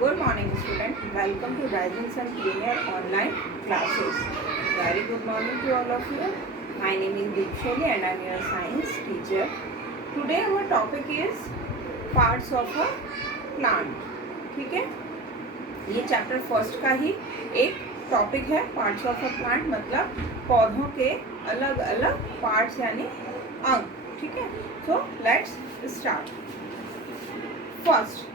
Good morning, student. Welcome to Rising Sun Premier Online Classes. Very good morning to all of you. My name is Deepshali and I am your science teacher. Today our topic is parts of a plant. ठीक है, ये chapter first का ही एक topic है. Parts of a plant मतलब पौधों के अलग अलग पार्ट्स यानी अंग. ठीक है, so let's start. First,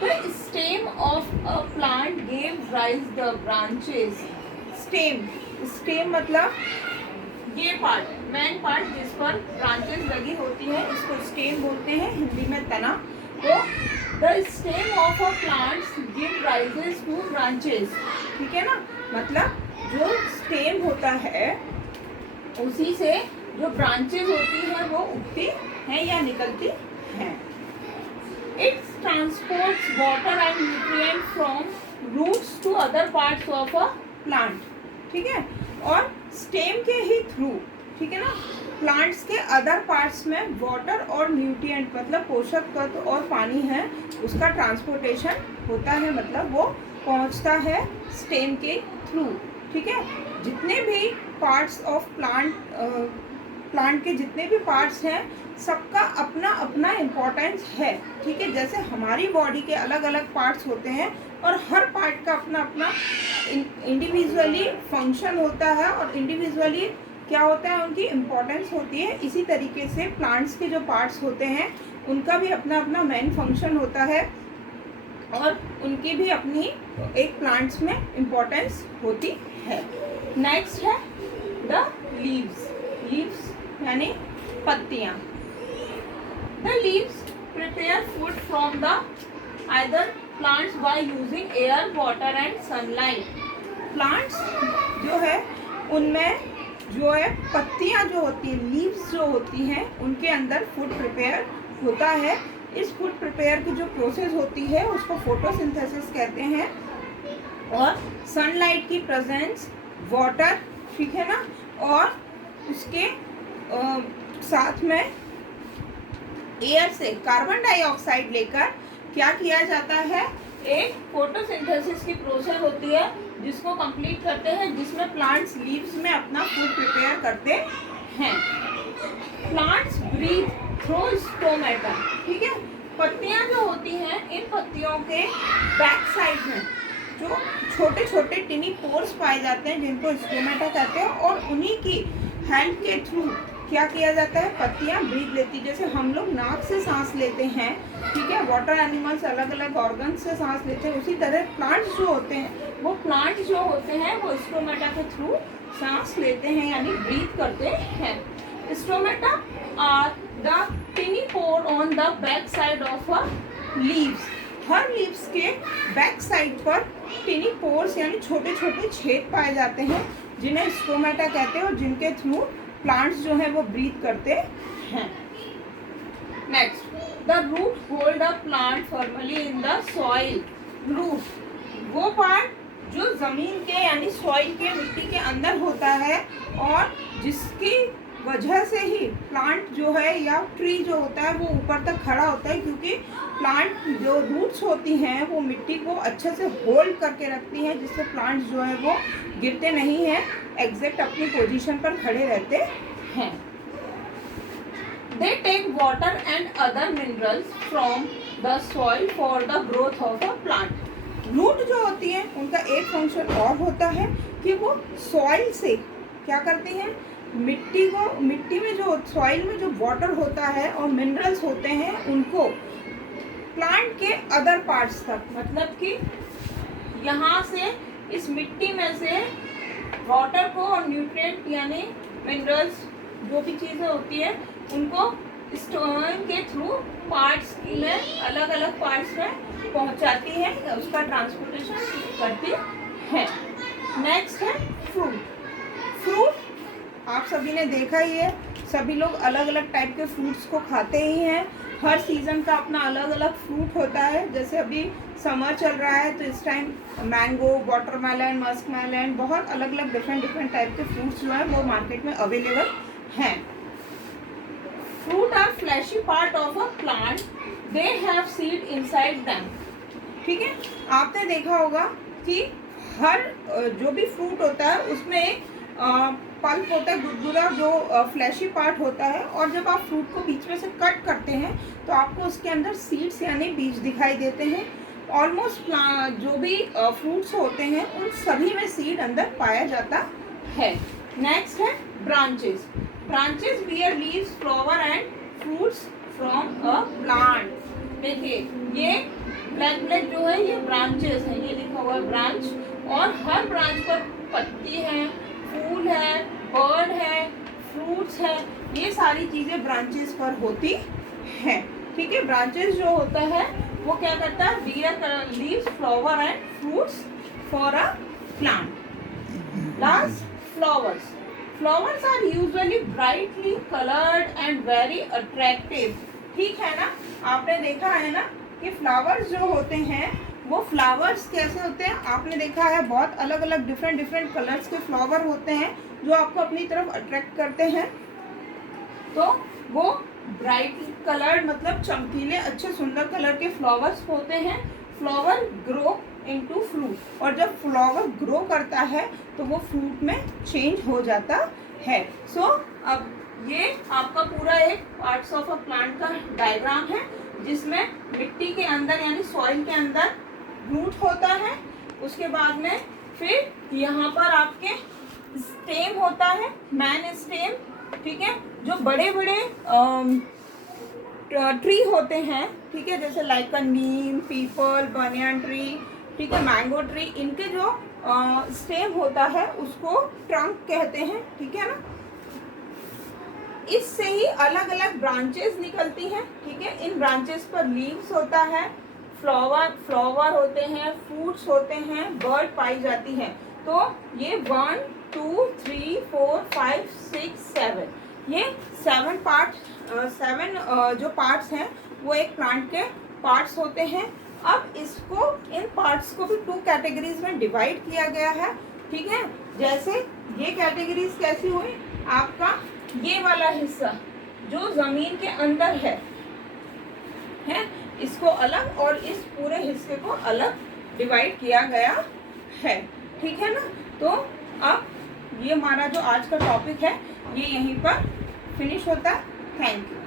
the stem of a plant gives rise the branches. stem मतलब ये पार्ट, मेन पार्ट जिस पर ब्रांचेस लगी होती है, इसको स्टेम बोलते हैं, हिंदी में तना. तो the stem of a plant gives rises to branches. ठीक है ना, मतलब जो स्टेम होता है उसी से जो ब्रांचेस होती है वो उगती हैं या निकलती हैं. It transports water and nutrient from roots to other parts of a plant. ठीक है, और स्टेम के ही थ्रू, ठीक है ना, प्लांट्स के अदर पार्ट्स में वाटर और न्यूट्रिएंट मतलब पोषक तत्व और पानी है, उसका ट्रांसपोर्टेशन होता है, मतलब वो पहुंचता है स्टेम के थ्रू. ठीक है, जितने भी पार्ट्स ऑफ प्लांट के जितने भी पार्ट्स हैं सबका अपना अपना इम्पोर्टेंस है. ठीक है, जैसे हमारी बॉडी के अलग अलग पार्ट्स होते हैं और हर पार्ट का अपना अपना इंडिविजुअली फंक्शन होता है और इंडिविजुअली क्या होता है, उनकी इम्पोर्टेंस होती है. इसी तरीके से प्लांट्स के जो पार्ट्स होते हैं उनका भी अपना अपना मेन फंक्शन होता है और उनकी भी अपनी एक प्लांट्स में इम्पोर्टेंस होती है. नेक्स्ट है द लीव्स यानी पत्तियाँ. The leaves prepare food from the either plants by using air, water and sunlight. Plants जो है उनमें जो है पत्तियाँ जो होती हैं, लीव्स जो होती हैं, उनके अंदर फूड प्रिपेयर होता है. इस फूड प्रिपेयर की जो प्रोसेस होती है उसको फोटोसिंथेसिस कहते हैं. और सनलाइट की प्रेजेंस, वाटर, ठीक है ना, और उसके साथ में एयर से कार्बन डाइऑक्साइड लेकर क्या किया जाता है, एक फोटोसिंथेसिस की प्रोसेस होती है जिसको कंप्लीट करते हैं, जिसमें प्लांट्स लीव्स में अपना फूड प्रिपेयर करते हैं. Plants breathe through stomata. ठीक है, पत्तियां जो होती हैं, इन पत्तियों के बैक साइड में जो छोटे छोटे टिनी पोर्स पाए जाते हैं जिनको स्टोमेटा कहते हैं, और उन्हीं की हेल्प के थ्रू क्या किया जाता है, पत्तियां ब्रीथ लेती. जैसे हम लोग नाक से सांस लेते हैं, ठीक है, वाटर एनिमल्स अलग अलग ऑर्गन से सांस लेते हैं, उसी तरह प्लांट्स जो होते हैं वो स्टोमेटा के थ्रू सांस लेते हैं यानी ब्रीथ करते हैं. Stomata are the tiny pore on the back side of a leaves. हर लीव्स के बैक साइड पर टिनी पोर्स यानी छोटे छोटे छेद पाए जाते हैं जिन्हें स्टोमेटा कहते हैं और जिनके थ्रू प्लांट्स जो है वो ब्रीथ करते हैं. Next, the root hold a plant formally in the soil. Root वो पार्ट जो जमीन के यानी सॉइल के, मिट्टी के अंदर होता है और जिसकी वजह से ही प्लांट जो है या ट्री जो होता है वो ऊपर तक खड़ा होता है, क्योंकि प्लांट जो रूट्स होती हैं वो मिट्टी को अच्छे से होल्ड करके रखती हैं, जिससे प्लांट्स जो है वो गिरते नहीं हैं, एग्जैक्ट अपनी पोजीशन पर खड़े रहते हैं. They take water and other minerals from the soil for the growth of a plant. Root जो होती है उनका एक फंक्शन और होता है कि वो सॉइल से क्या करती हैं, मिट्टी में जो सॉइल में जो वाटर होता है और मिनरल्स होते हैं उनको प्लांट के अदर पार्ट्स तक, मतलब कि यहाँ से इस मिट्टी में से वाटर को और न्यूट्रिएंट यानी मिनरल्स जो भी चीज़ें होती है उनको स्टोन के थ्रू पार्ट्स में अलग अलग पार्ट्स में पहुँचाती है, उसका ट्रांसपोर्टेशन करती है. नेक्स्ट है फ्रूट. आप सभी ने देखा ही है, सभी लोग अलग अलग टाइप के फ्रूट्स को खाते ही हैं. हर सीज़न का अपना अलग अलग फ्रूट होता है. जैसे अभी समर चल रहा है तो इस टाइम मैंगो, वाटरमेलन, मस्कमेलन, बहुत अलग अलग डिफरेंट टाइप के फ्रूट्स जो हैं वो मार्केट में अवेलेबल हैं. Fruit are fleshy part of a plant. They have seed inside them. ठीक है। आपने देखा होगा कि हर जो भी फ्रूट होता है उसमें एक पल्प होता है, गुदगुदा जो फ्लैशी पार्ट होता है, और जब आप फ्रूट को बीच में से कट करते हैं तो आपको उसके अंदर सीड्स यानी बीज दिखाई देते हैं। ऑलमोस्ट जो भी फ्रूट्स होते हैं उन सभी में सीड अंदर पाया जाता है। नेक्स्ट है branches. Branches bear leaves, flower and fruits from a plant. देखिए ये ब्लैक ब्लैक जो है ये ब्रांचेस है, ये लिखा हुआ है ब्रांच, और हर ब्रांच पर पत्ती है, फूल है, बर्ड है, फ्रूट्स है, ये सारी चीजें ब्रांचेस पर होती हैं। ठीक है। ब्रांचेस जो होता है वो क्या करता है, bear leaves, flower and fruits for a plant. Last flowers. Flowers are usually brightly coloured and very attractive. ठीक है ना, आपने देखा है ना कि फ्लावर्स जो होते हैं वो फ्लावर्स कैसे होते हैं, आपने देखा है बहुत अलग अलग डिफरेंट कलर्स के फ्लावर होते हैं जो आपको अपनी तरफ अट्रैक्ट करते हैं। तो वो ब्राइट कलर्ड मतलब चमकीले अच्छे सुंदर कलर के फ्लावर्स होते हैं। फ्लावर ग्रो इनटू फ्रूट, और जब फ्लावर ग्रो करता है तो वो फ्रूट में चेंज हो जाता है। सो अब ये आपका पूरा एक पार्ट्स ऑफ अ प्लांट का डायग्राम है, जिसमें मिट्टी के अंदर यानी सॉइल के अंदर रूट होता है, उसके बाद में फिर यहाँ पर आपके स्टेम होता है, मैन स्टेम। ठीक है। जो बड़े बड़े ट्री होते हैं, ठीक है, जैसे लाइक नीम, पीपल, बनियान ट्री, ठीक है, मैंगो ट्री, इनके जो स्टेम होता है उसको ट्रंक कहते हैं। ठीक है ना। इससे ही अलग अलग ब्रांचेस निकलती हैं। ठीक है। इन ब्रांचेस पर लीव्स होता है, फ्लावर होते हैं, फ्रूट्स होते हैं, बर्ड पाई जाती हैं। तो ये 1 2 3 4 5 6 7 ये 7 जो पार्ट्स हैं वो एक प्लांट के पार्ट्स होते हैं। अब इसको इन पार्ट्स को भी 2 कैटेगरीज में डिवाइड किया गया है। ठीक है। जैसे ये कैटेगरीज कैसी हुई, आपका ये वाला हिस्सा जो जमीन के अंदर है इसको अलग, और इस पूरे हिस्से को अलग डिवाइड किया गया है। ठीक है ना। तो अब ये हमारा जो आज का टॉपिक है ये यहीं पर फिनिश होता है। Thank you.